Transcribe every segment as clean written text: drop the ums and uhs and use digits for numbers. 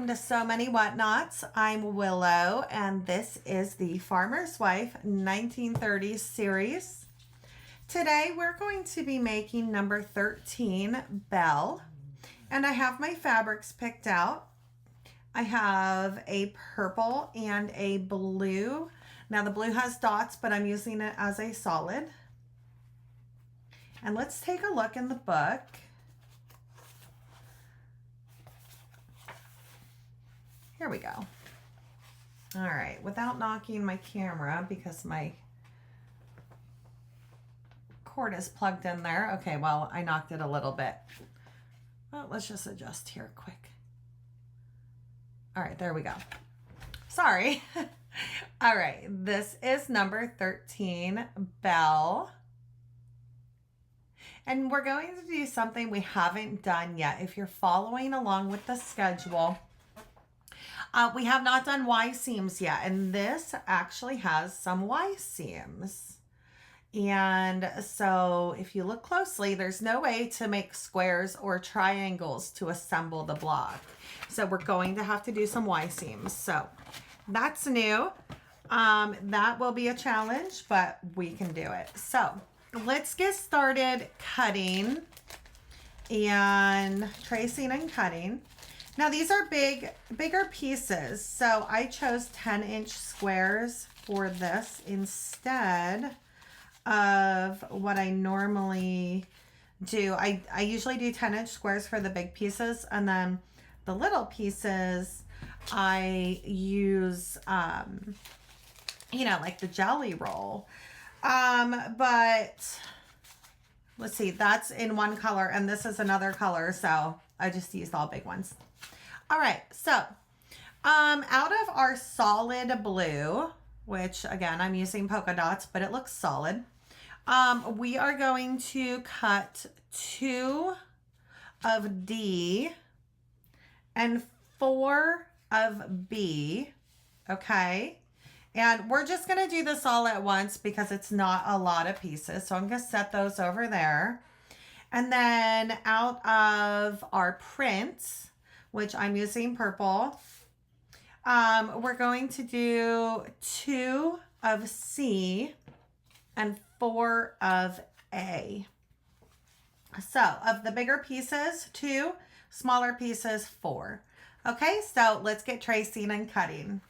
welcome to So Many Whatnots. I'm Willow, and this is the Farmer's Wife 1930s series. Today we're going to be making number 13, Belle, and I have my fabrics picked out. I have a purple and a blue. Now the blue has dots, but I'm using it as a solid. And let's take a look in the book. Here we go. All right, without knocking my camera because my cord is plugged in there. Okay, well, I knocked it a little bit. Well, let's just adjust here quick. All right, there we go. Sorry. All right, this is number 13, Belle. And we're going to do something we haven't done yet. If you're following along with the schedule, we have not done Y seams yet, and this actually has some Y seams. And so if you look closely, there's no way to make squares or triangles to assemble the block. So we're going to have to do some Y seams. So that's new. That will be a challenge, but we can do it. So let's get started cutting and tracing and cutting. Now these are bigger pieces, so I chose 10-inch squares for this instead of what I normally do. I usually do 10-inch squares for the big pieces, and then the little pieces I use, you know, like the jelly roll. But let's see, that's in one color and this is another color, so I just used all big ones. All right, so out of our solid blue, which again, I'm using polka dots, but it looks solid. We are going to cut 2 of D and 4 of B, okay? And we're just gonna do this all at once because it's not a lot of pieces. So I'm gonna set those over there. And then out of our print, which I'm using purple, we're going to do 2 of C and 4 of A. So of the bigger pieces, 2, smaller pieces, 4. Okay, so let's get tracing and cutting.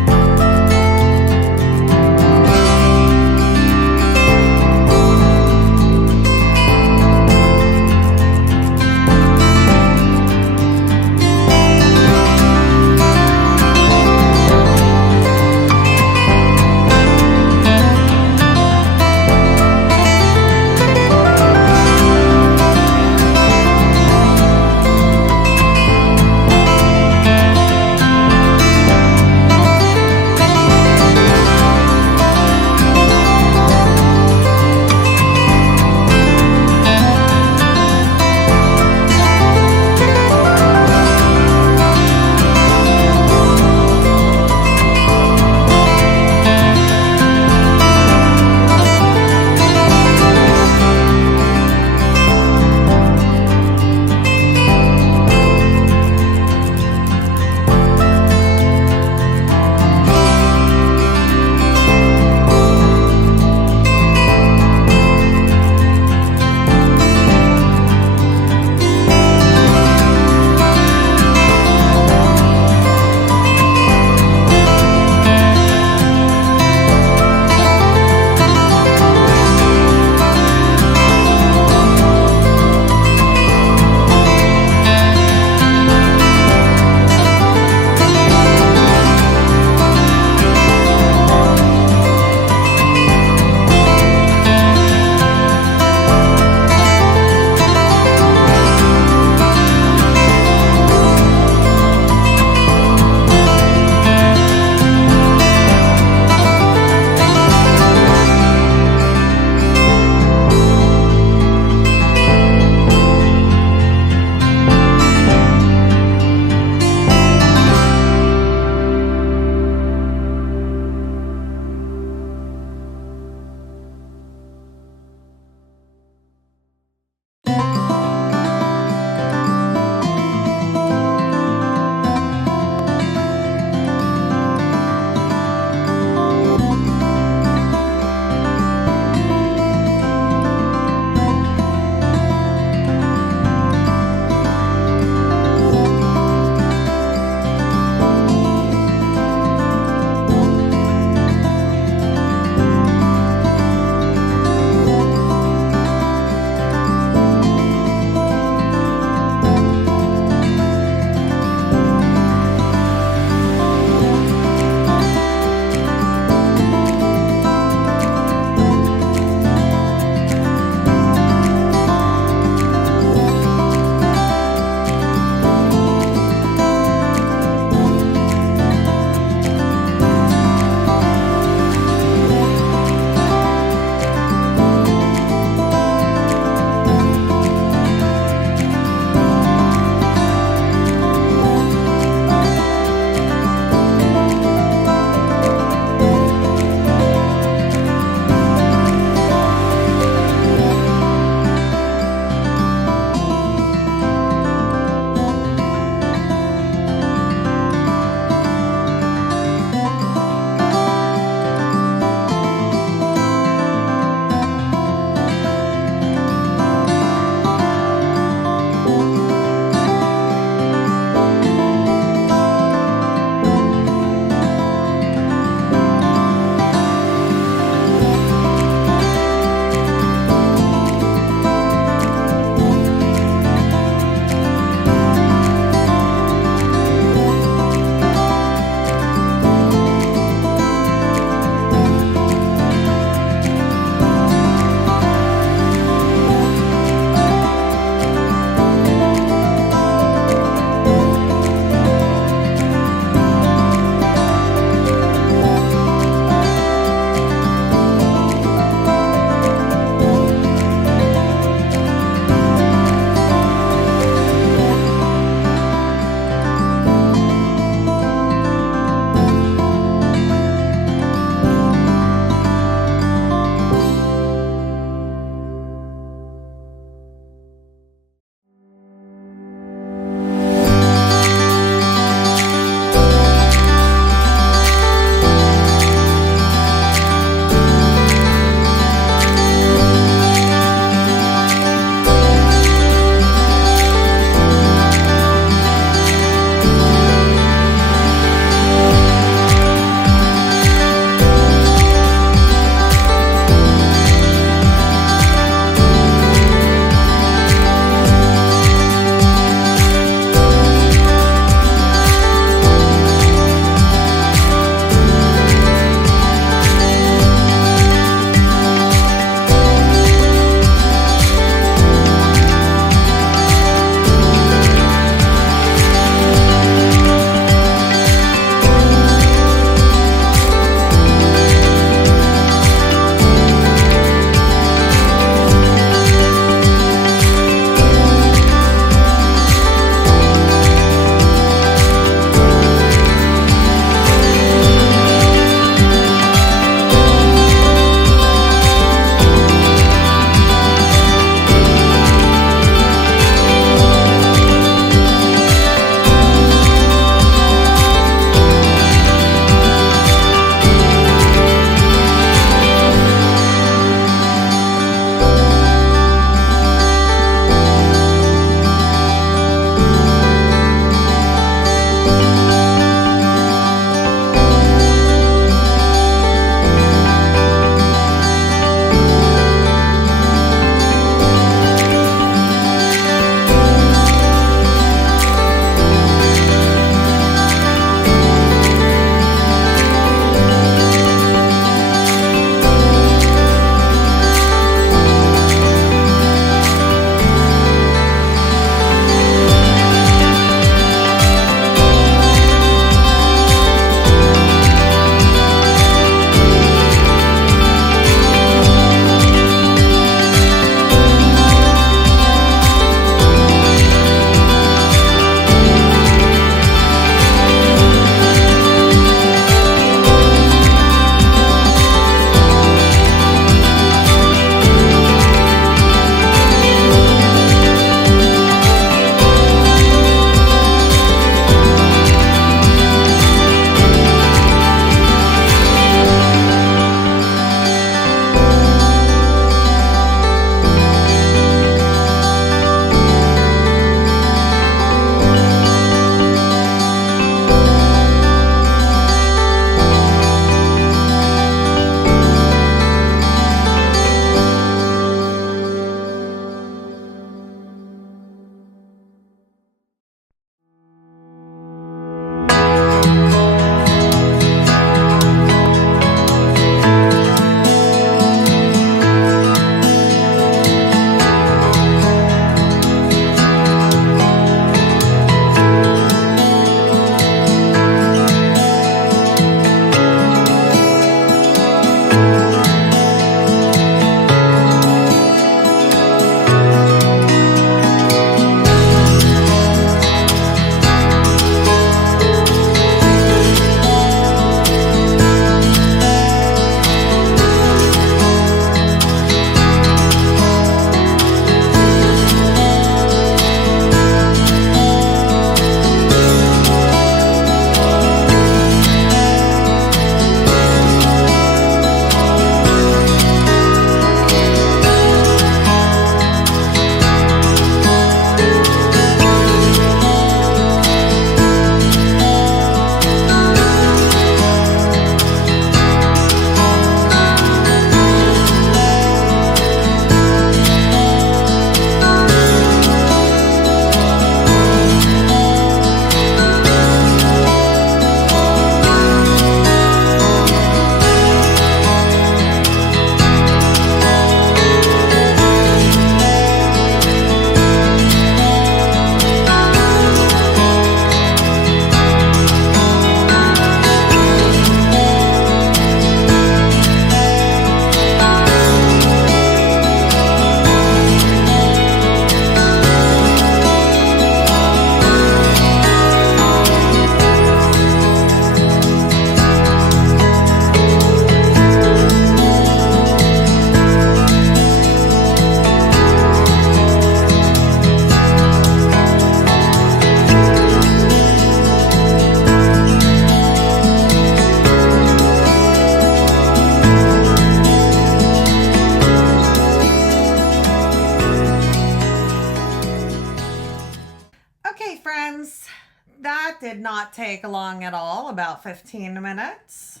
take long at all, about 15 minutes.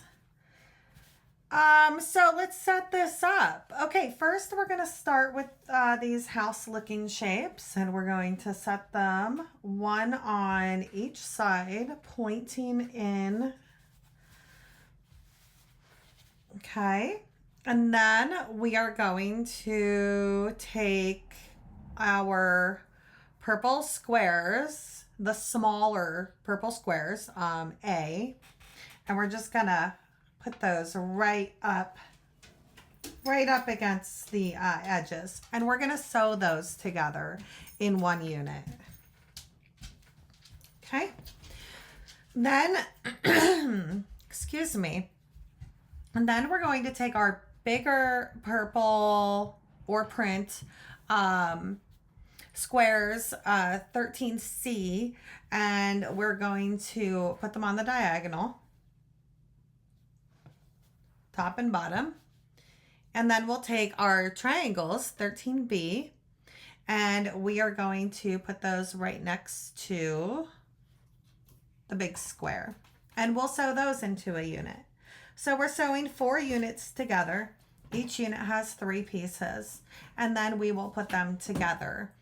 So let's set this up. Okay, first we're going to start with these house looking shapes, and we're going to set them one on each side, pointing in. Okay, and then we are going to take our purple squares, the smaller purple squares, A, and we're just gonna put those right up against the edges, and we're gonna sew those together in one unit. Okay, then excuse me, and then we're going to take our bigger purple or print squares, 13C, and we're going to put them on the diagonal, top and bottom. And then we'll take our triangles, 13B, and we are going to put those right next to the big square. And we'll sew those into a unit. So we're sewing 4 units together. Each unit has 3 pieces. And then we will put them together.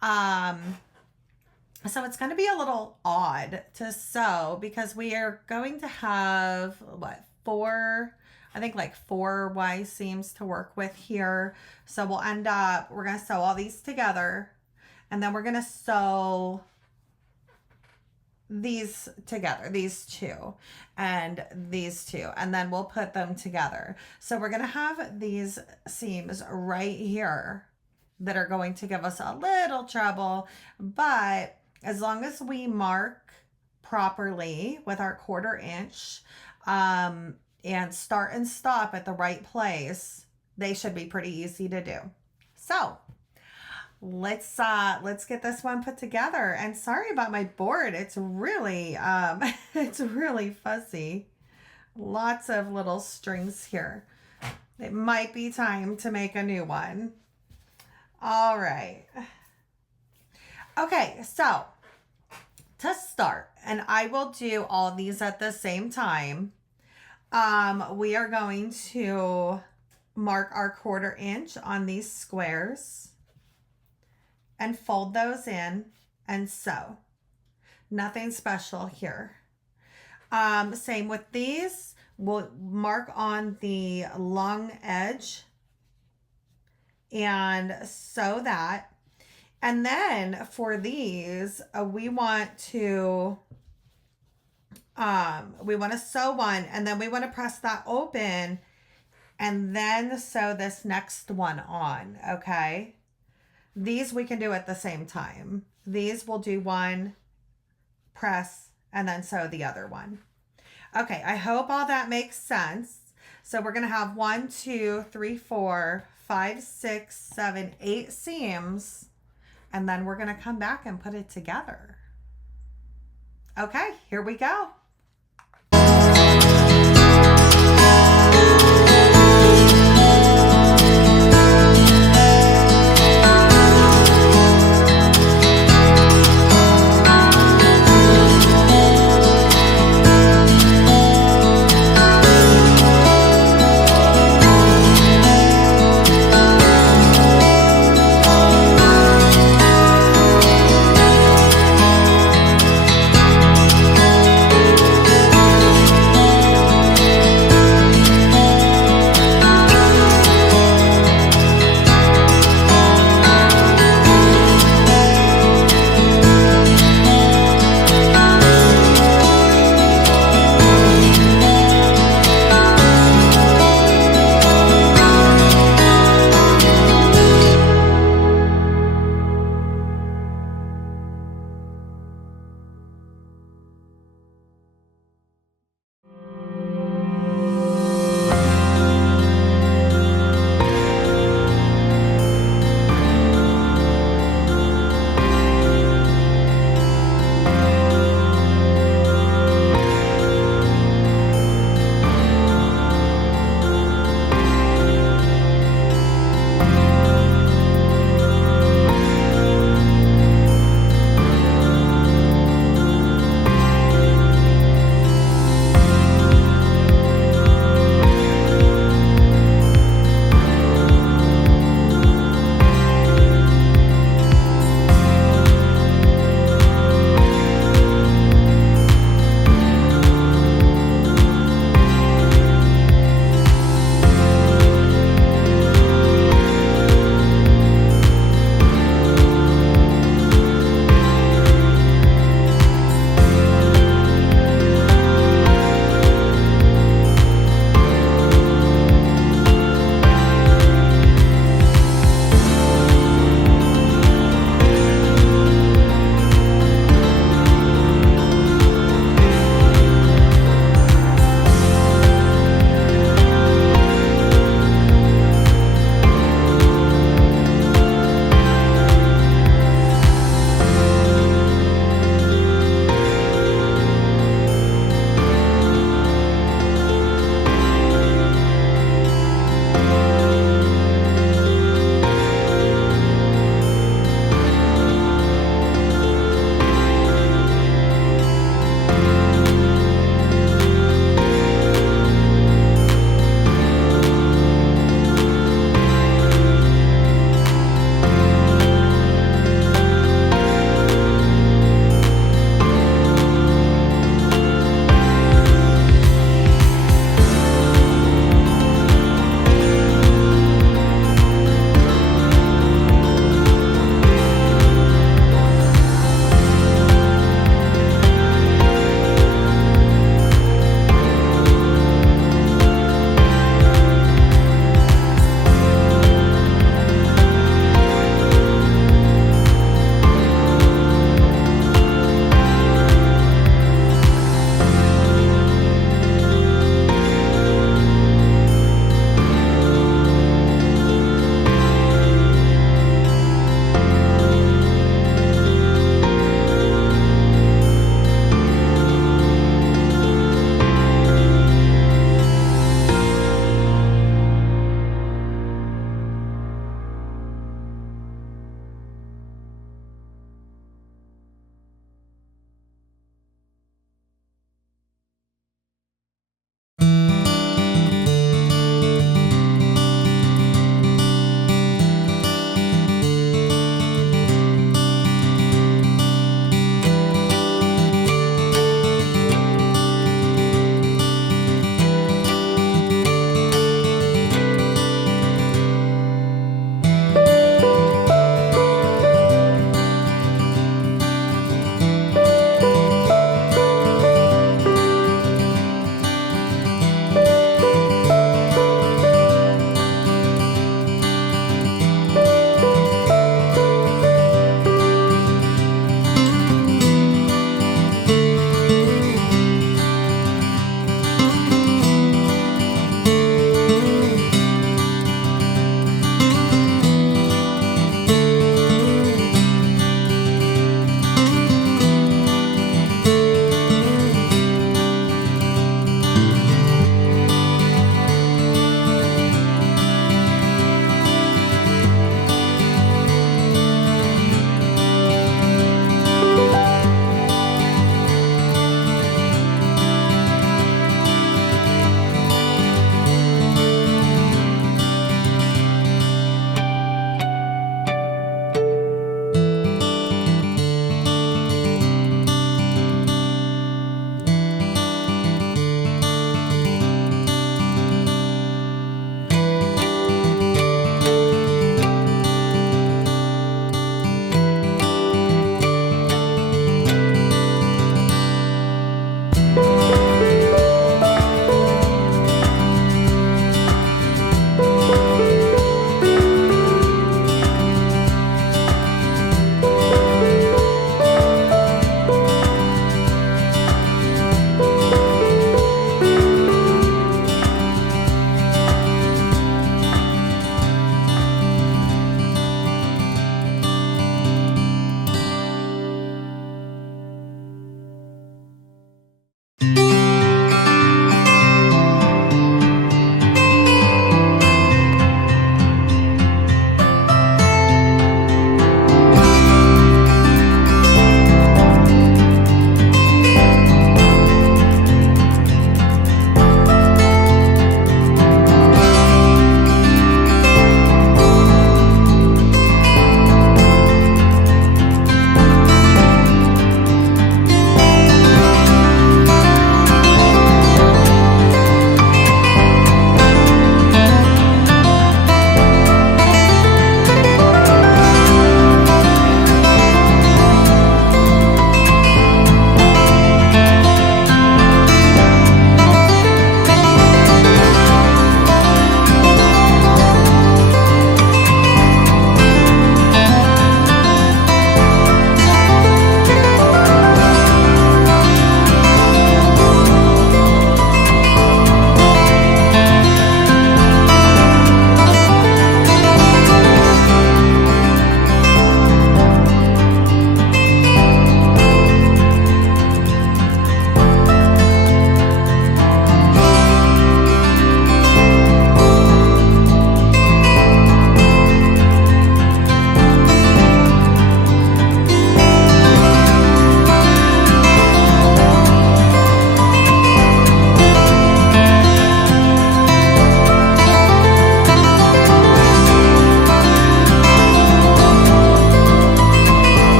So it's going to be a little odd to sew because we are going to have, what, 4... I think like 4 Y seams to work with here. So we'll end up, we're going to sew all these together, and then we're going to sew these together, these 2 and these 2, and then we'll put them together. So we're going to have these seams right here that are going to give us a little trouble, but as long as we mark properly with our 1/4 inch, and start and stop at the right place, they should be pretty easy to do. So let's get this one put together. And sorry about my board. It's really it's really fuzzy. Lots of little strings here. It might be time to make a new one. All right. Okay, so to start, and I will do all these at the same time. We are going to mark our 1/4 inch on these squares and fold those in and sew. Nothing special here. Same with these. We'll mark on the long edge and sew that. And then for these, we want to sew one, and then we want to press that open and then sew this next one on. Okay, these we can do at the same time. These we'll do one, press, and then sew the other one. Okay, I hope all that makes sense. So we're gonna have 1, 2, 3, 4, 5, 6, 7, 8 seams, and then we're gonna come back and put it together. Okay, here we go.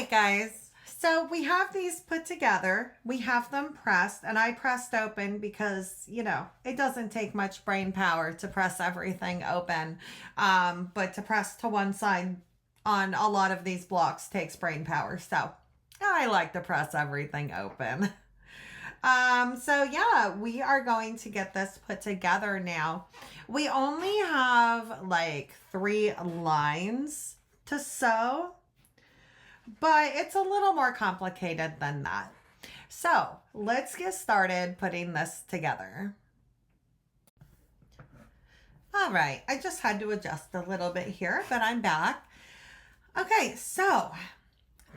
right, guys. So we have these put together. We have them pressed, and I pressed open because, you know, it doesn't take much brain power to press everything open. But to press to one side on a lot of these blocks takes brain power. So I like to press everything open. So yeah, we are going to get this put together now. We only have like 3 lines to sew, but it's a little more complicated than that. So let's get started putting this together. All right, I just had to adjust a little bit here, but I'm back. Okay, so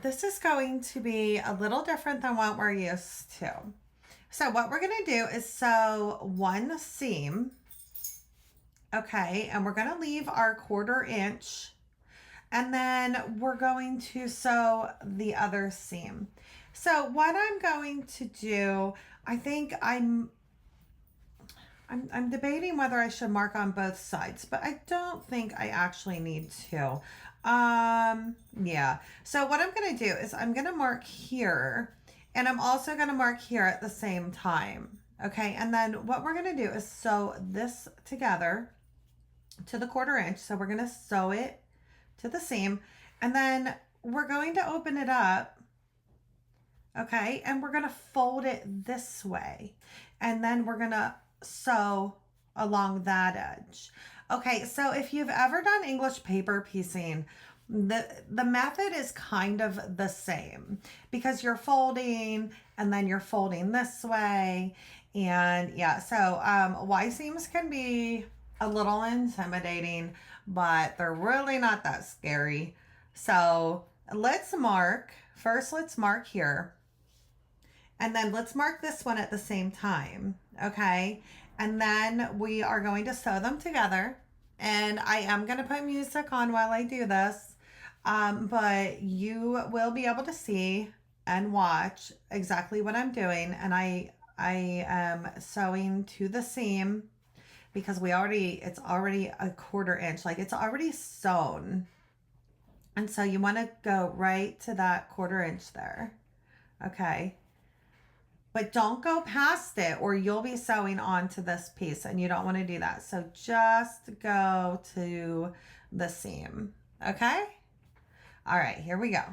this is going to be a little different than what we're used to. So what we're going to do is sew 1 seam. Okay, and we're going to leave our 1/4 inch, and then we're going to sew the other seam. So what I'm going to do, I think I'm debating whether I should mark on both sides, but I don't think I actually need to. Yeah. So what I'm going to do is I'm going to mark here, and I'm also going to mark here at the same time. Okay. And then what we're going to do is sew this together to the 1/4 inch. So we're going to sew it to the seam, and then we're going to open it up. Okay. And we're going to fold it this way, and then we're going to sew along that edge. Okay. So if you've ever done English paper piecing, the method is kind of the same, because you're folding and then you're folding this way. And yeah, so Y seams can be a little intimidating, but they're really not that scary. So let's mark first. Let's mark here, and then let's mark this one at the same time. Okay. And then we are going to sew them together, and I am going to put music on while I do this. But you will be able to see and watch exactly what I'm doing. And I am sewing to the seam, because it's already a 1/4 inch, like it's already sewn. And so you want to go right to that 1/4 inch there. Okay. But don't go past it, or you'll be sewing onto this piece, and you don't want to do that. So just go to the seam. Okay. All right, here we go.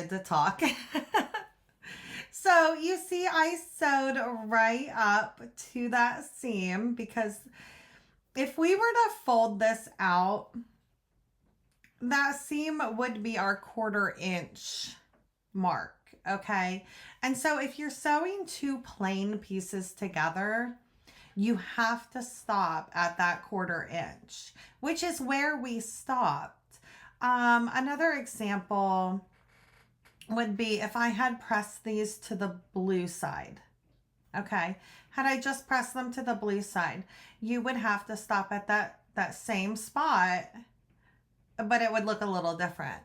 decided to talk. So you see I sewed right up to that seam, because if we were to fold this out, that seam would be our 1/4 inch mark, okay? And so if you're sewing 2 plain pieces together, you have to stop at that 1/4 inch, which is where we stopped. Another example would be if I had pressed these to the blue side, okay? Had I just pressed them to the blue side, you would have to stop at that same spot, but it would look a little different.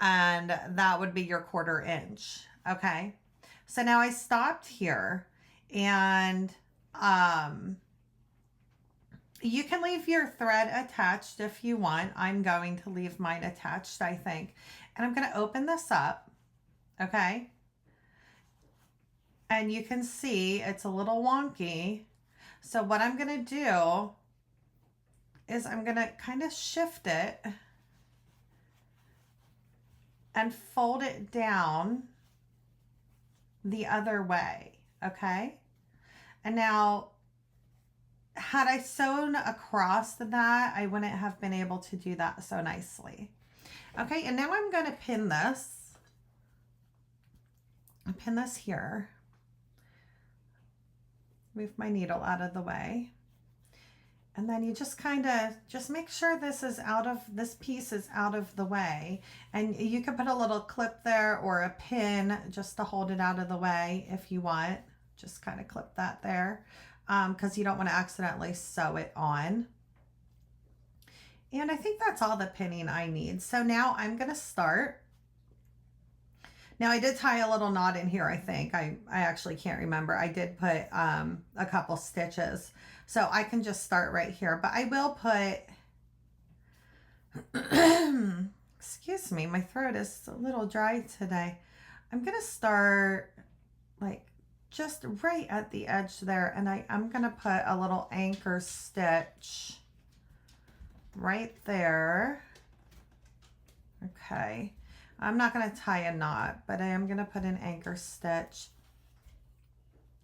And that would be your 1/4 inch, okay? So now I stopped here, and you can leave your thread attached if you want. I'm going to leave mine attached, I think. And I'm going to open this up, okay? And you can see it's a little wonky. So what I'm going to do is I'm going to kind of shift it and fold it down the other way, okay? And now, had I sewn across that, I wouldn't have been able to do that so nicely. Okay, and now I'm going to pin this. I'll pin this here. Move my needle out of the way. And then you just kind of, just make sure this piece is out of the way. And you can put a little clip there or a pin just to hold it out of the way if you want. Just kind of clip that there, because you don't want to accidentally sew it on. And I think that's all the pinning I need. So now I'm going to start. Now I did tie a little knot in here, I think. I actually can't remember. I did put a couple stitches. So I can just start right here. But I will put, excuse me, my throat is a little dry today. I'm going to start like just right at the edge there. And I'm going to put a little anchor stitch right there. Okay. I'm not going to tie a knot, but I am going to put an anchor stitch.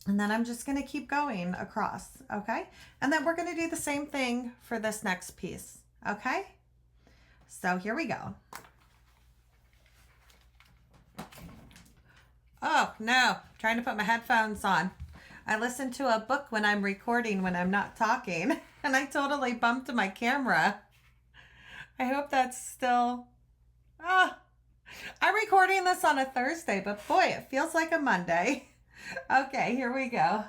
And then I'm just going to keep going across, okay? And then we're going to do the same thing for this next piece, okay? So here we go. Oh, no, trying to put my headphones on. I listen to a book when I'm recording, when I'm not talking, and I totally bumped my camera. I hope that's still... I'm recording this on a Thursday, but boy, it feels like a Monday. Okay, here we go.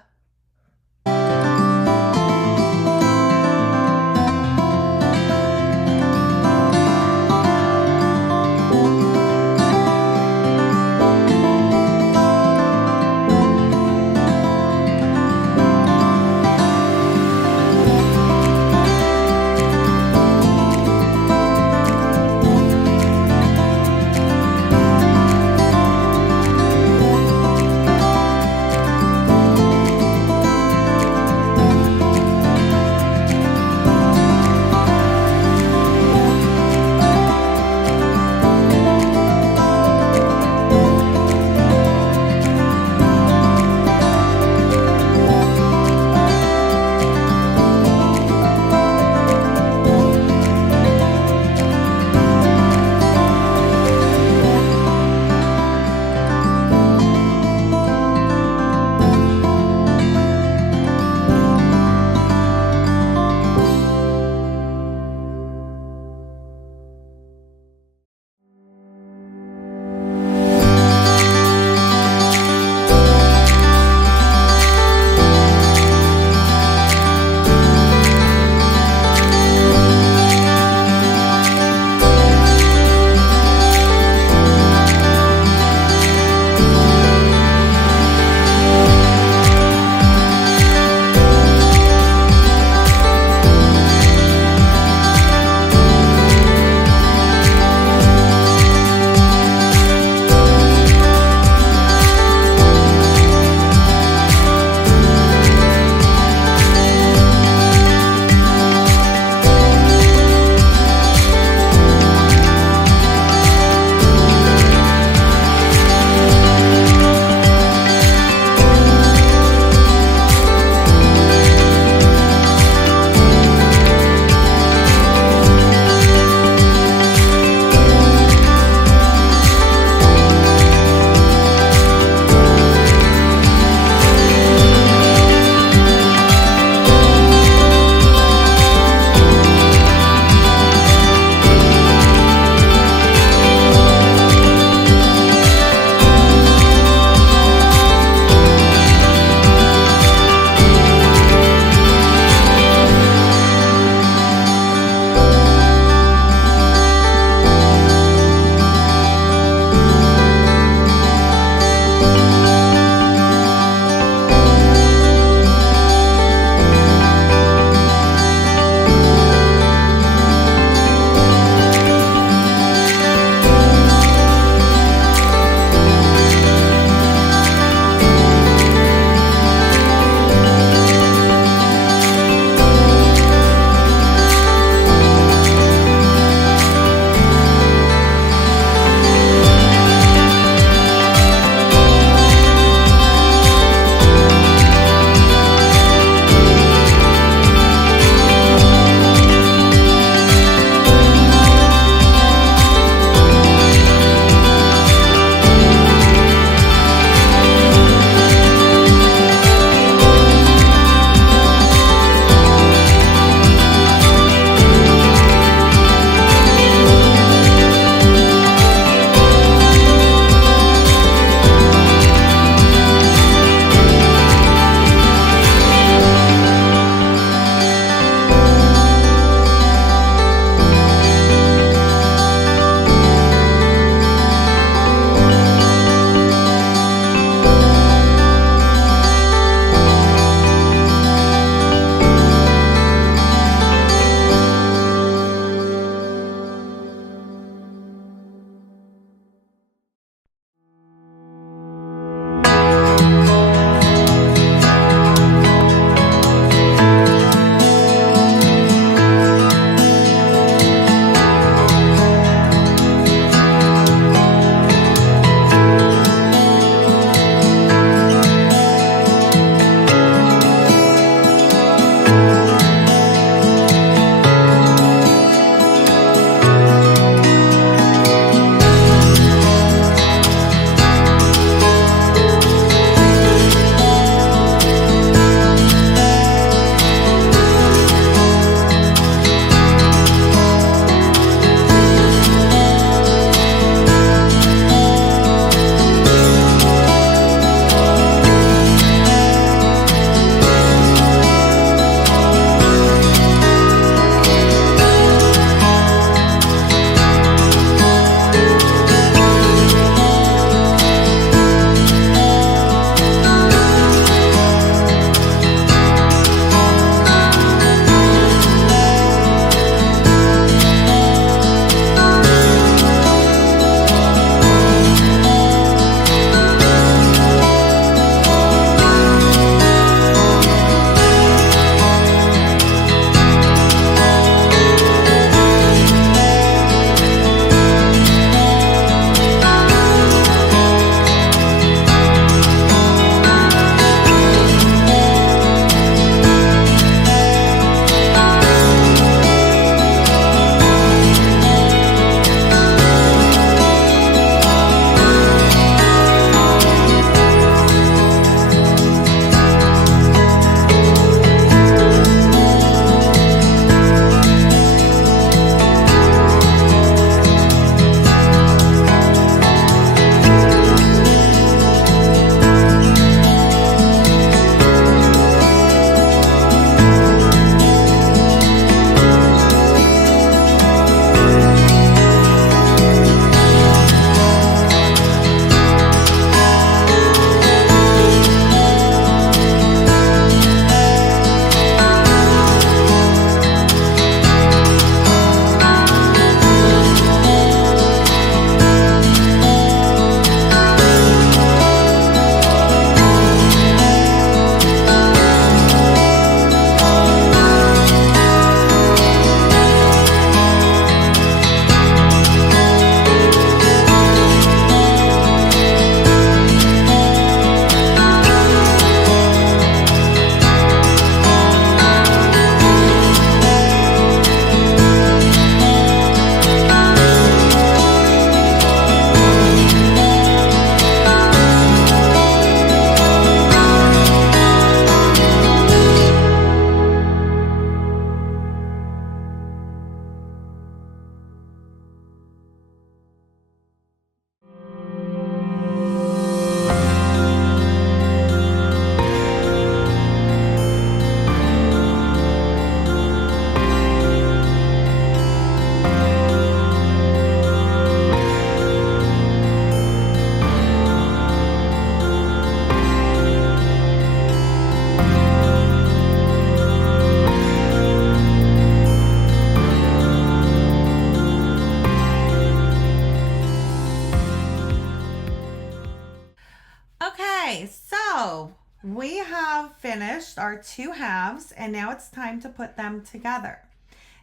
Okay, so we have finished our 2 halves and now it's time to put them together.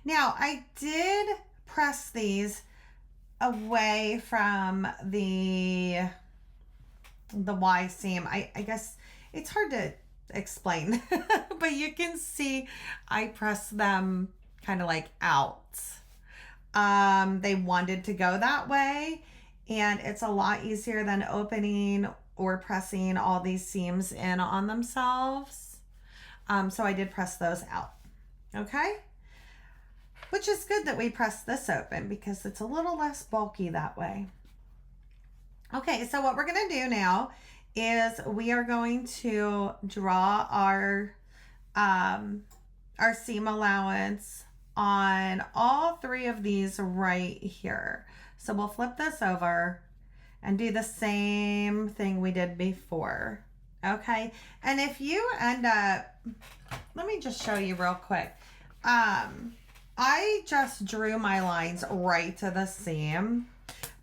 Now I did press these away from the Y seam. I guess it's hard to explain, but you can see I press them kind of like out. They wanted to go that way, and it's a lot easier than opening or pressing all these seams in on themselves. So I did press those out. Okay. Which is good that we pressed this open because it's a little less bulky that way. Okay, so what we're going to do now is we are going to draw our seam allowance on all 3 of these right here. So we'll flip this over and do the same thing we did before. Okay, and if you end up, let me just show you real quick. I just drew my lines right to the seam,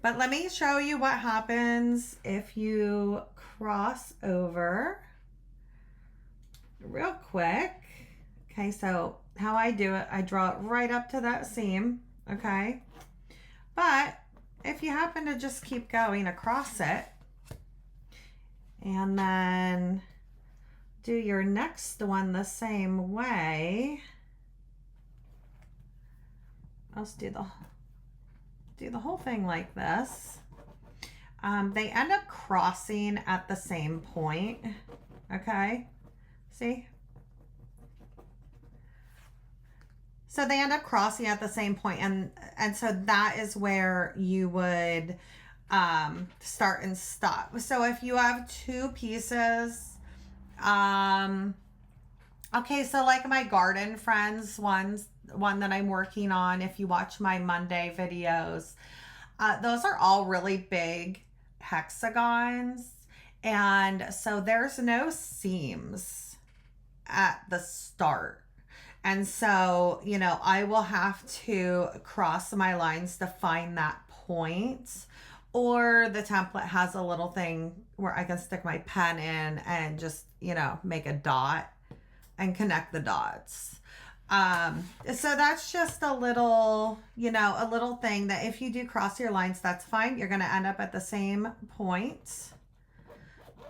but let me show you what happens if you cross over real quick. Okay, so how I do it, I draw it right up to that seam, okay? But if you happen to just keep going across it and then do your next one the same way, let's do the whole thing like this. They end up crossing at the same point, okay? See? So they end up crossing at the same point, and so that is where you would start and stop. So if you have 2 pieces, okay, so like my garden friends one that I'm working on, if you watch my Monday videos, those are all really big hexagons, and so there's no seams at the start. And so, you know, I will have to cross my lines to find that point, or the template has a little thing where I can stick my pen in and just, you know, make a dot and connect the dots. So that's just a little, you know, a little thing that if you do cross your lines, that's fine. You're going to end up at the same point.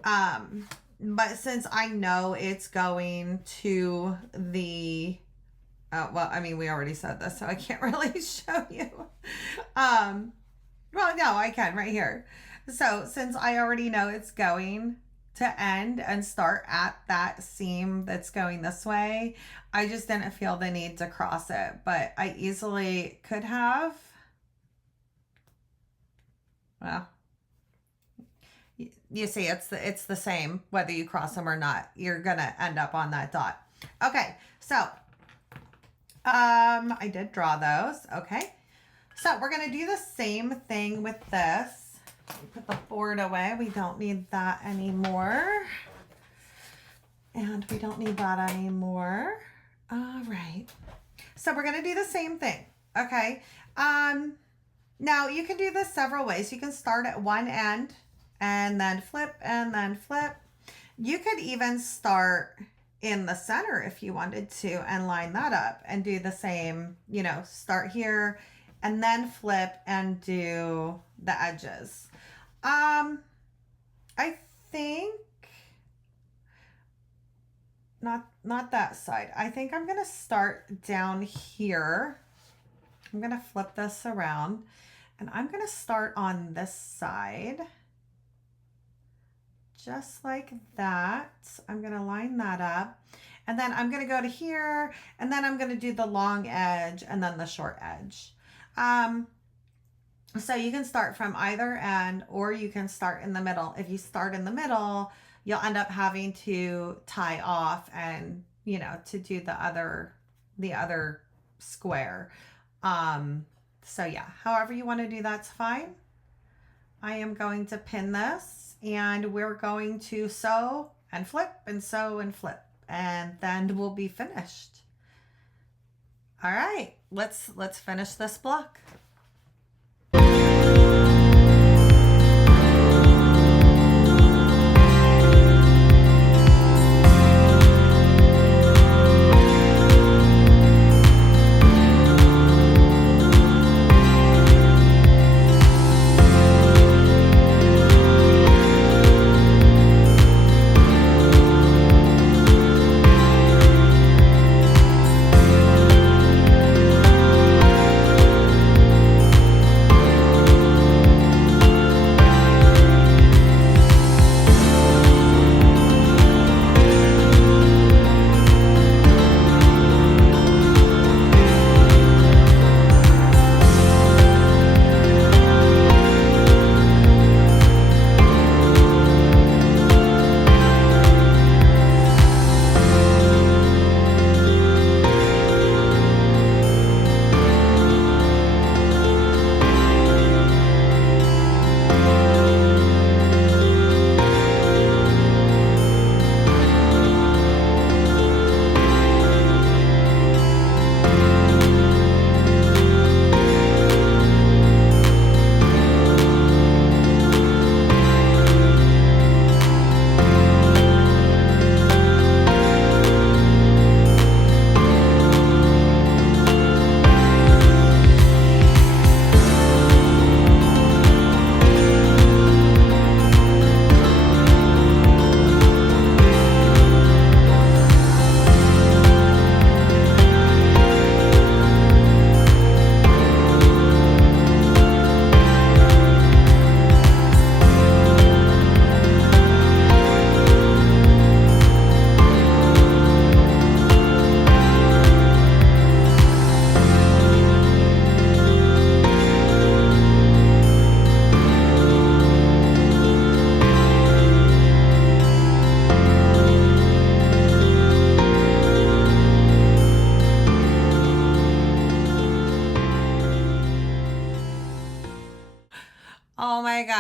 But since I know it's going to the, well, I mean, we already said this, so I can't really show you. Well, no, I can right here. So since I already know it's going to end and start at that seam that's going this way, I just didn't feel the need to cross it, but I easily could have. Well, you see, it's the same whether you cross them or not. You're gonna end up on that dot. Okay, so I did draw those. Okay, so we're gonna do the same thing with this. Put the board away. We don't need that anymore. And we don't need that anymore. All right. So we're going to do the same thing. Okay. Now you can do this several ways. You can start at one end and then flip and then flip. You could even start in the center if you wanted to and line that up and do the same, you know, start here and then flip and do the edges. I think not that side. I think I'm going to start down here. I'm going to flip this around and I'm going to start on this side. Just like that. I'm going to line that up and then I'm going to go to here and then I'm going to do the long edge and then the short edge. So you can start from either end or you can start in the middle. If you start in the middle, you'll end up having to tie off and, you know, to do the other square. So yeah, however you want to do that's fine. I am going to pin this and we're going to sew and flip and sew and flip and then we'll be finished. All right, let's finish this block.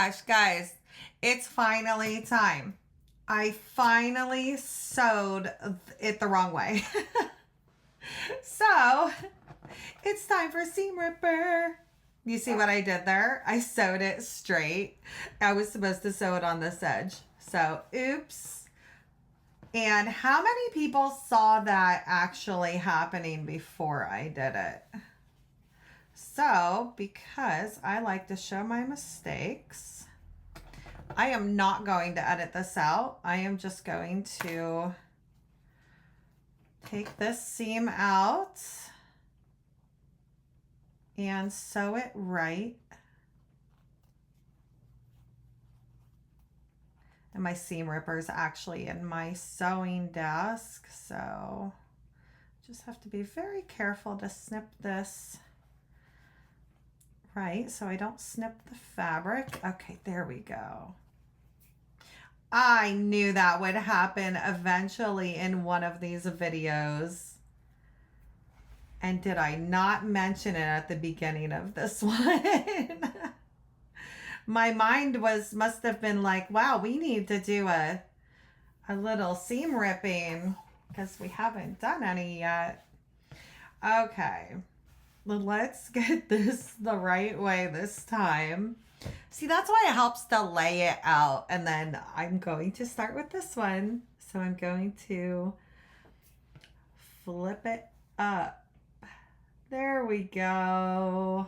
gosh, guys, it's finally time. I finally sewed it the wrong way. So it's time for seam ripper. You see what I did there? I sewed it straight. I was supposed to sew it on this edge. So oops. And how many people saw that actually happening before I did it? So, because I like to show my mistakes, I am not going to edit this out. I am just going to take this seam out and sew it right. And my seam ripper is actually in my sewing desk, so just have to be very careful to snip this right so I don't snip the fabric. Okay, there we go. I knew that would happen eventually in one of these videos. And did I not mention it at the beginning of this one? My mind must have been like, wow, we need to do a little seam ripping because we haven't done any yet. Okay, let's get this the right way this time. See, that's why it helps to lay it out. And then I'm going to start with this one. So I'm going to flip it up. There we go.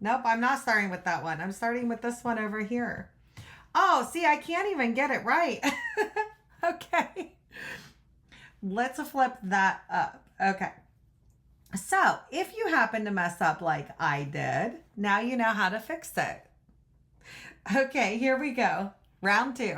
Nope, I'm not starting with that one. I'm starting with this one over here. Oh, see, I can't even get it right. Okay. Let's flip that up. Okay. So if you happen to mess up like I did, now you know how to fix it. Okay, here we go. Round 2.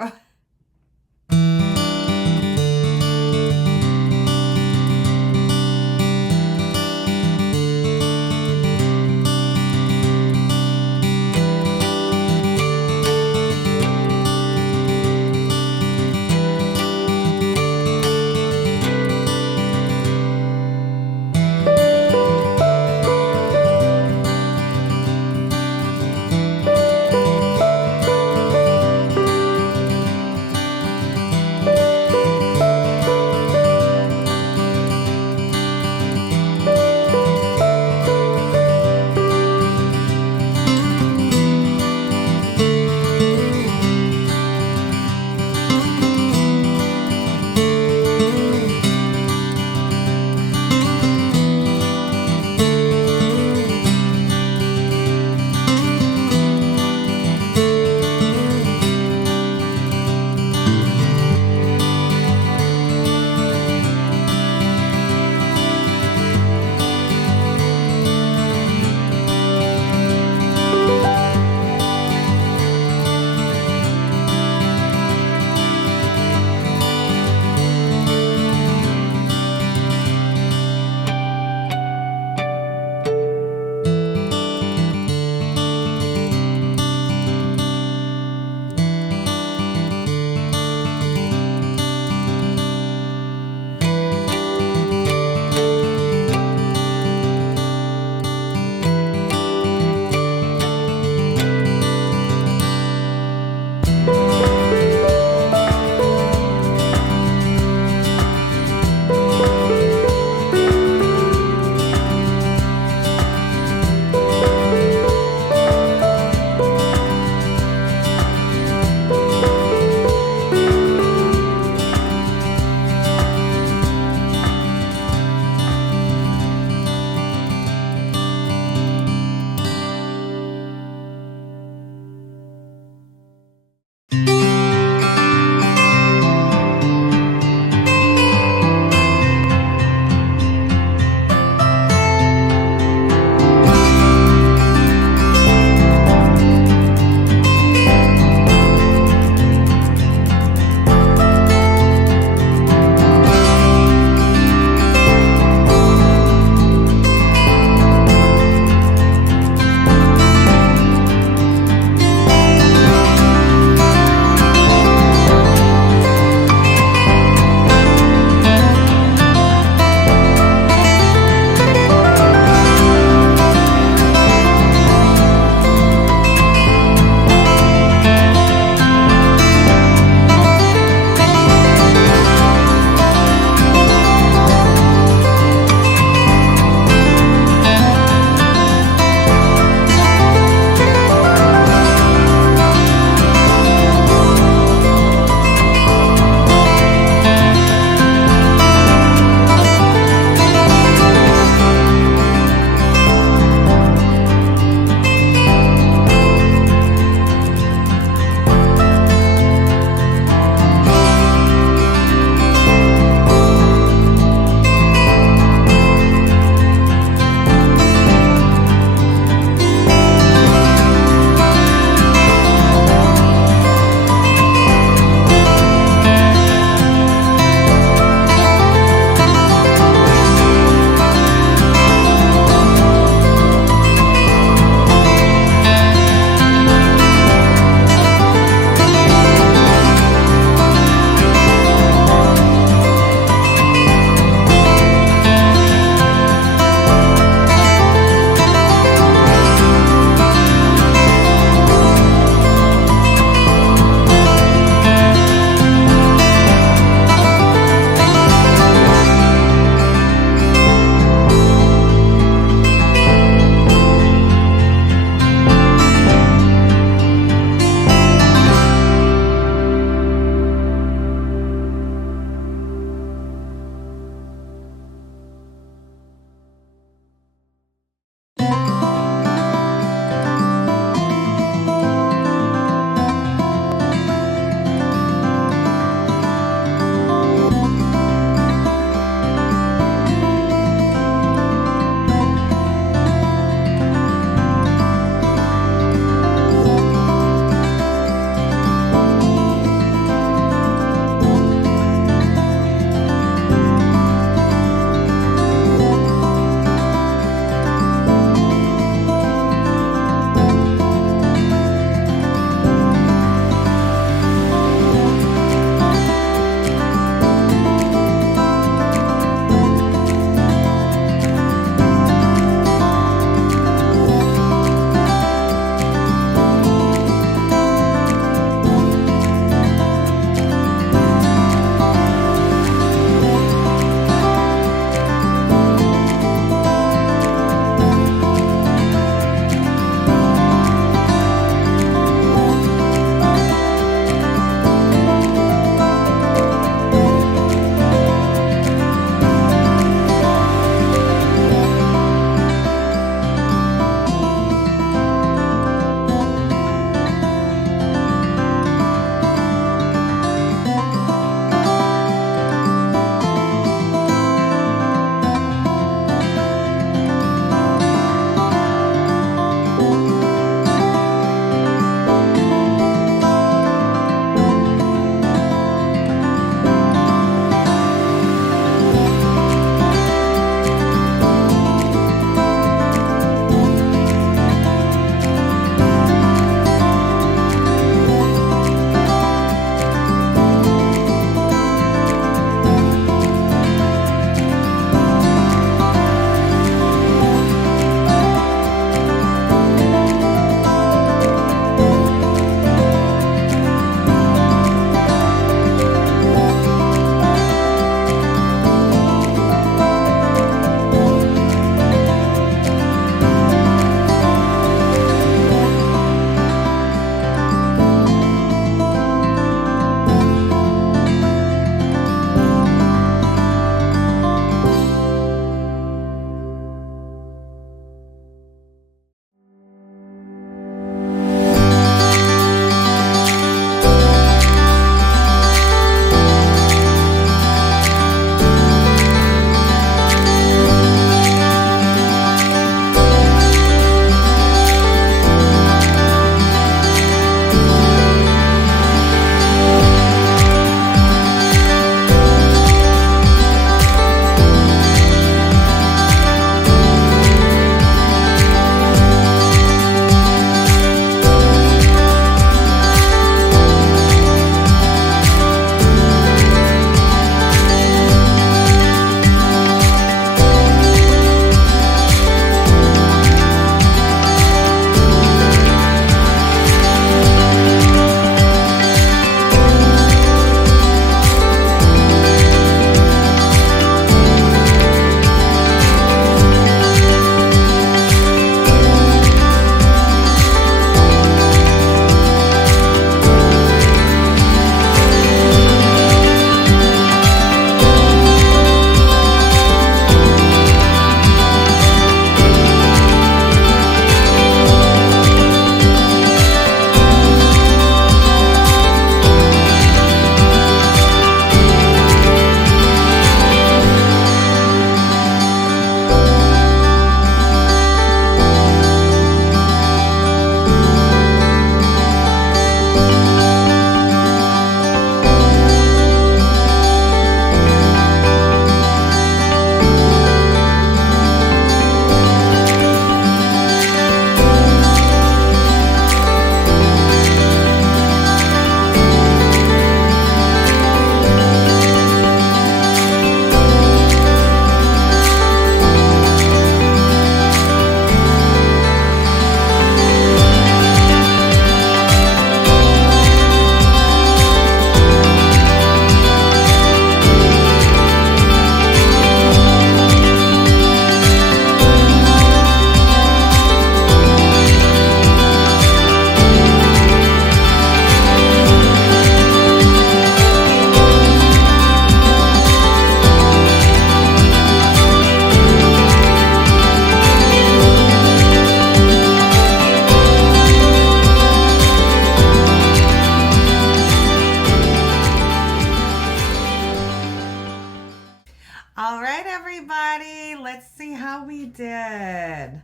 All right, everybody, let's see how we did. I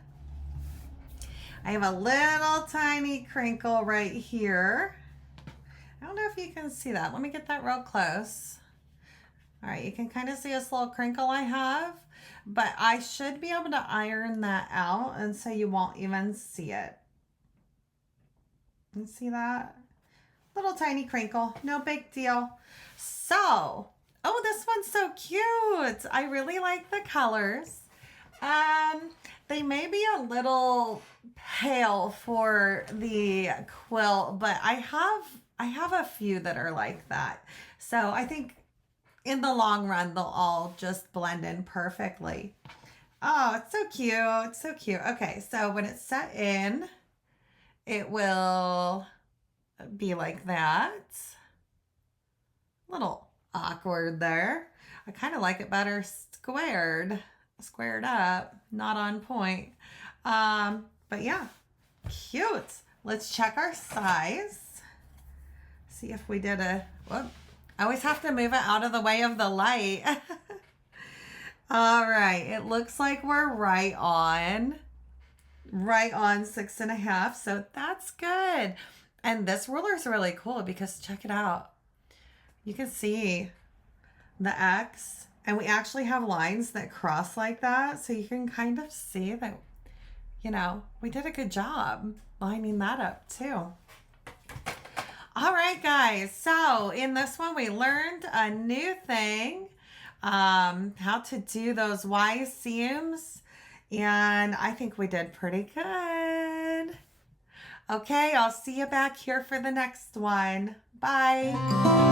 have a little tiny crinkle right here. I don't know if you can see that. Let me get that real close. All right, you can kind of see this little crinkle I have, but I should be able to iron that out, and so you won't even see it. You see that? Little tiny crinkle, no big deal. So, oh, this one's so cute. I really like the colors. They may be a little pale for the quilt, but I have a few that are like that. So I think in the long run, they'll all just blend in perfectly. Oh, it's so cute. It's so cute. Okay, so when it's set in, it will be like that. Little awkward there. I kind of like it better squared up, not on point. But yeah, cute. Let's check our size. See if we did a, whoop. I always have to move it out of the way of the light. All right, it looks like we're right on 6.5. So that's good. And this ruler is really cool because check it out. You can see the X, and we actually have lines that cross like that. So you can kind of see that, you know, we did a good job lining that up too. All right, guys. So in this one, we learned a new thing, how to do those Y seams. And I think we did pretty good. Okay, I'll see you back here for the next one. Bye.